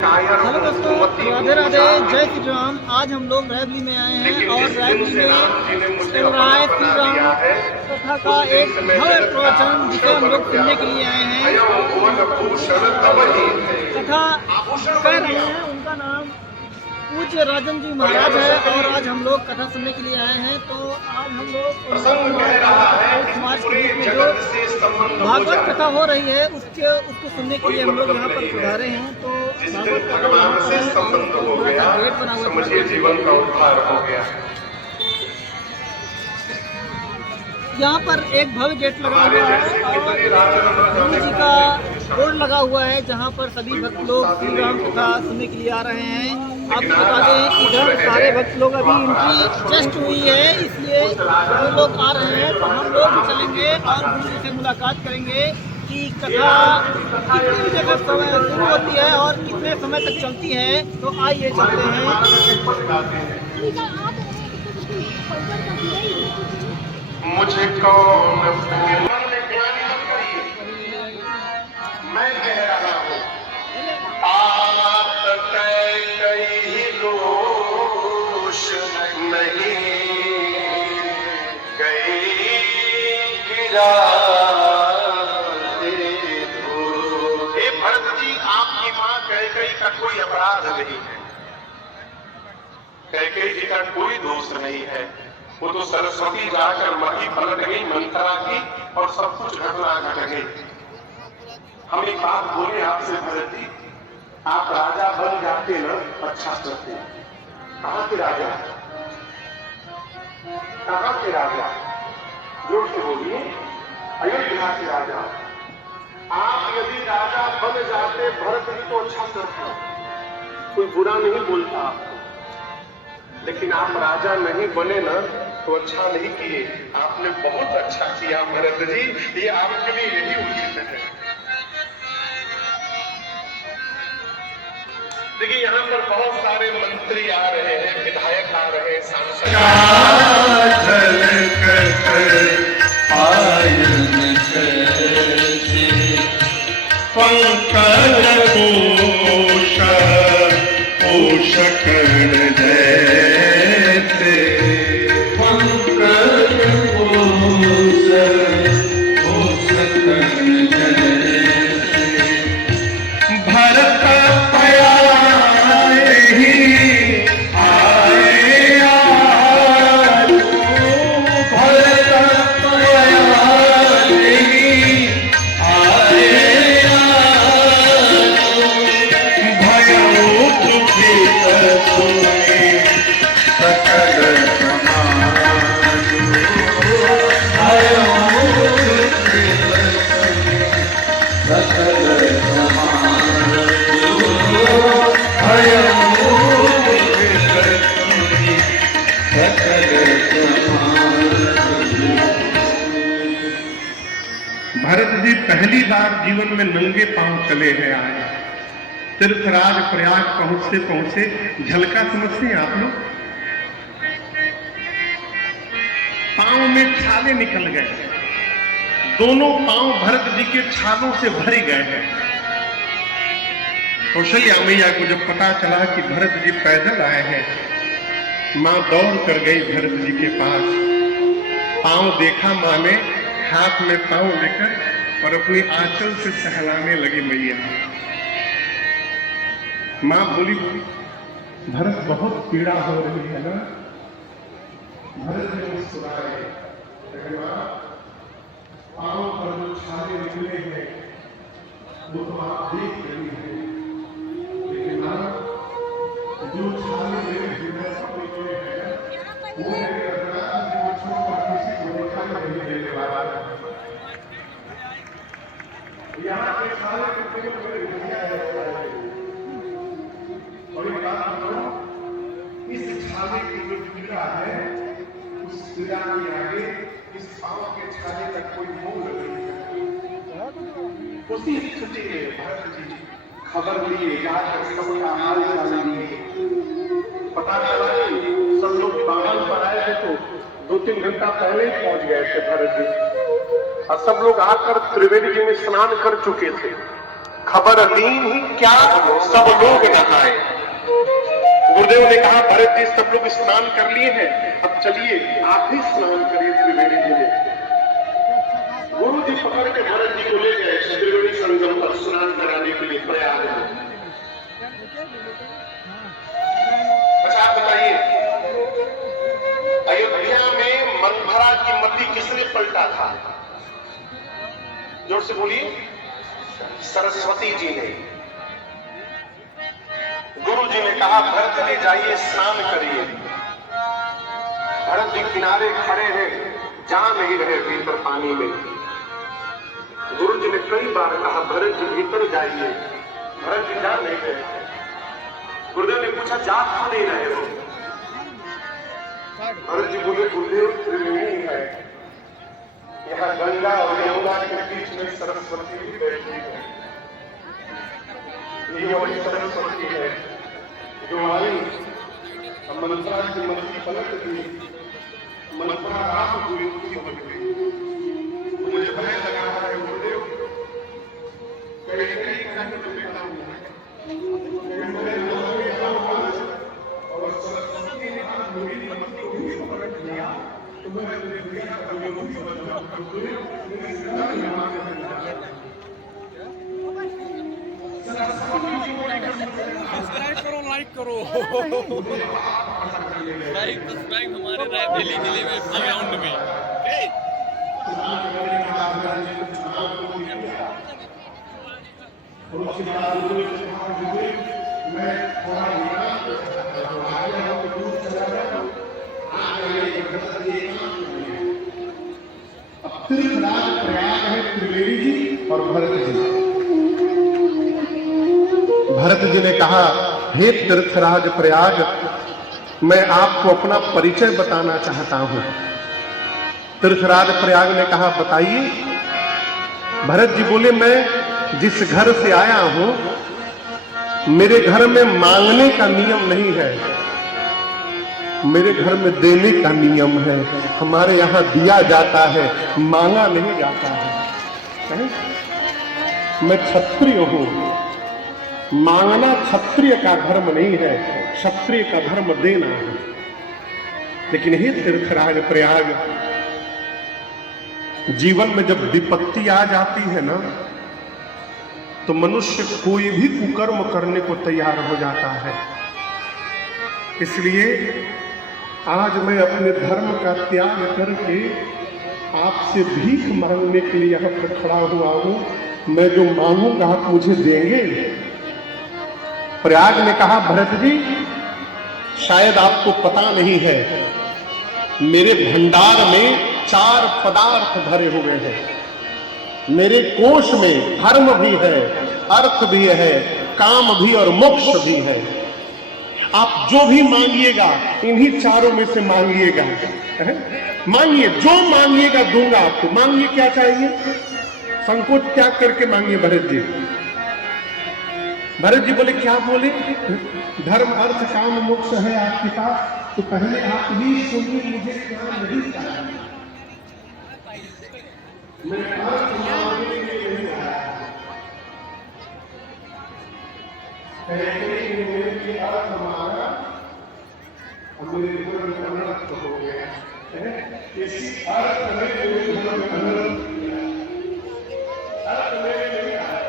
Hello दोस्तों, राधे राधे, जय श्री राम। आज हम लोग रायबली में आए हैं और रायबली में चल रहा है श्री राम कथा का एक भव्य प्रवचन जिसे हम लोग सुनने के लिए आए हैं। कथा कर रहे हैं, उनका नाम पूज्य राजन जी महाराज है और आज हम लोग कथा सुनने के लिए आए हैं। तो आज हम लोग समाज के बीच में जो भागवत कथा हो रही है उसको सुनने के लिए हम लोग यहाँ पर पधारे हैं। तो भागवत कथा गेट बना हुआ है, यहाँ पर एक भव्य गेट लगा हुआ है और गुरु जी का बोर्ड लगा हुआ है जहाँ पर सभी भक्त लोग श्री राम कथा सुनने के लिए आ रहे हैं। आपको बता दें कि इधर सारे भक्त लोग अभी इनकी जस्ट हुई है, इसलिए वो लोग आ रहे हैं। तो हम लोग भी चलेंगे और गुरु जी से मुलाकात करेंगे कि कथा कितनी जगह समय शुरू होती है और कितने समय तक चलती है। तो आइए चलते हैं। मुझे कौन मैं कह रहा हूँ, आप कई दोष नहीं गई गिरा। हे भरत जी, आपकी माँ कैकेयी का कोई अपराध नहीं है, कैकेयी जी का कोई दोष नहीं है। वो तो सरस्वती जाकर मही पलट गई मंत्रा की और सब कुछ घटना घट गई। हम एक बात बोले आपसे भरत जी, आप राजा बन जाते ना अच्छा करते। कहाँ के राजा, कहाँ के राजा, जोर से बोलिए, अयोध्या के राजा। आप यदि राजा बन जाते भरत जी तो अच्छा करते, कोई बुरा नहीं बोलता आपको। लेकिन आप राजा नहीं बने ना तो अच्छा नहीं किए। आपने बहुत अच्छा किया भरत जी, ये आपके लिए यही उचित है। देखिए यहाँ पर बहुत सारे मंत्री आ रहे हैं, विधायक आ रहे हैं, सांसद भरत जी पहली बार जीवन में नंगे पांव चले हैं। आए तीर्थराज प्रयाग पहुंचते पहुंचे झलका समझते हैं आप लोग, पांव में छाले निकल गए, दोनों पांव भरत जी के छालों से भरे गए हैं। कौशल्या मैया को जब पता चला कि भरत जी पैदल आए हैं, मां दौड़ कर गई भरत जी के पास। पांव देखा मां ने, हाथ में पांव लेकर और अपनी आंचल से सहलाने लगी मैया। मां बोली, भरत बहुत पीड़ा हो रही है ना। भरत ने मुस्कुराए, पांव पर जो छाले निकले हैं वो तो आप देख रही हैं, लेकिन जो छाले मेरे हृदय पर निकले हैं वो मेरे अपराध की मुझको पर किसी को दिखाई नहीं देने वाला है। यहाँ के छाले कितने बड़े दुनिया है और एक बात बताओ, इस छाले की जो पीड़ा है उस पीड़ा के आगे इस पांव के छाले का कोई मूल्य नहीं है। उसी स्थिति में भरत जी खबर लिए, जाकर सबका हाल चाल लिए। पता चला सब लोग वाहन पर आए थे तो 2-3 घंटा पहले ही पहुंच गए थे भरत जी, और सब लोग आकर त्रिवेणी जी में स्नान कर चुके थे। खबर लीन क्या सब लोग नहाए। गुरुदेव ने कहा भरत जी सब लोग स्नान कर लिए हैं, अब चलिए आप भी स्नान करिए त्रिवेणी जी में। गुरु जी पकड़ के भरत जी को ले गए त्रिवेणी संगम पर स्नान कराने के लिए प्रयाग में। अच्छा आप बताइए, अयोध्या में मंथरा की मति किसने पलटा था? जोर से बोलिए। सरस्वती जी ने। गुरु जी ने कहा भरत जी जाइए स्नान करिए। भरत जी किनारे खड़े हैं, जा नहीं रहे भीतर पानी में। गुरु जी ने कई बार कहा भरत जी भीतर जाइए, भरत जी जा नहीं रहे। गुरुदेव ने पूछा जा क्यों नहीं रहे हो? भरत जी बोले गुरुदेव त्रिवेणी है, यहाँ गंगा और यमुना के बीच में सरस्वती भी बैठी है। ये वही सरस्वती है जो आई मंथरा की मति पलट दी, मंथरा रात हुई उसकी बन गई। मुझे भय लगा है गुरुदेव, कहीं तो बेटा हुआ और सरस्वती ने मेरी मति को भी पलट लिया, तो मैं सब्सक्राइब करो, लाइक करो। लाइक सब्सक्राइब हमारे रायबरेली जिले में ग्राउंड में। तीर्थराज प्रयाग है त्रिवेणी जी और भरत जी। भरत जी ने कहा हे तीर्थराज प्रयाग, मैं आपको अपना परिचय बताना चाहता हूं। तीर्थराज प्रयाग ने कहा बताइए। भरत जी बोले मैं जिस घर से आया हूं, मेरे घर में मांगने का नियम नहीं है, मेरे घर में देने का नियम है। हमारे यहाँ दिया जाता है, मांगा नहीं जाता है। मैं क्षत्रिय हूं, मांगना क्षत्रिय का धर्म नहीं है, क्षत्रिय का धर्म देना है। लेकिन हे तीर्थराज प्रयाग, जीवन में जब विपत्ति आ जाती है ना, तो मनुष्य कोई भी कुकर्म करने को तैयार हो जाता है। इसलिए आज मैं अपने धर्म का त्याग करके आपसे भीख मांगने के लिए यहाँ पर खड़ा हुआ हूँ। मैं जो मांगूंगा आप मुझे देंगे? प्रयाग ने कहा भरत जी शायद आपको पता नहीं है, मेरे भंडार में 4 पदार्थ भरे हुए हैं। मेरे कोष में धर्म भी है, अर्थ भी है, काम भी और मोक्ष भी है। आप जो भी मांगिएगा इन्हीं चारों में से मांगिएगा। मांगिए, जो मांगिएगा दूंगा आपको। मांगिए क्या चाहिए, संकोच त्याग करके मांगिए। भरत जी बोले क्या बोले? धर्म अर्थ काम मोक्ष है आपके पास, तो पहले आप ही सुनिए मुझे क्या नहीं चाहिए। मैं अर्थ मांगने के लिए नहीं आया, मेरे अर्थ मांगा और मेरे घर में अनर्थ हो गया। इसी अर्थ में मेरे घर में अनर्थ किया, अर्थ मेरे नहीं आया।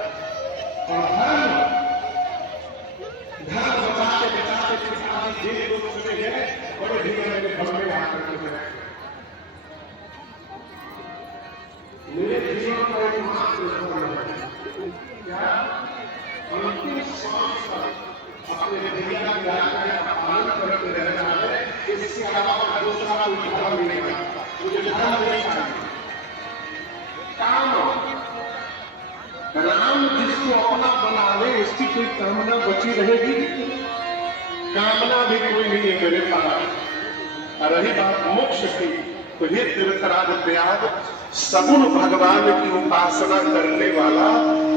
और धर्म बचाते बचाते पिताजी जे लोग चले गए, बड़े धीरे मेरे घर में आकर के बैठे। मेरे जीवन का एकमात्र धर्म है क्या? अंतिम श्वास तक अपने भैया की आज्ञा का पालन करते रहना है। इसके अलावा दूसरा कोई धर्म नहीं है। मुझे धर्म नहीं चाहिए। काम राम जिसको अपना बनावे, इसकी कोई कामना बची रहेगी? कामना भी कोई नहीं है मेरे पास। और रही बात मोक्ष की, तो हे तीर्थराज प्रयाग, सगुण भगवान की उपासना करने वाला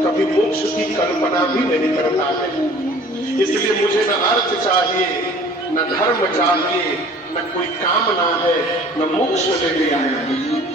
कभी मोक्ष की कल्पना भी नहीं करता है। इसलिए मुझे न अर्थ चाहिए, न धर्म चाहिए, न कोई कामना है, न मोक्ष लेने आया है।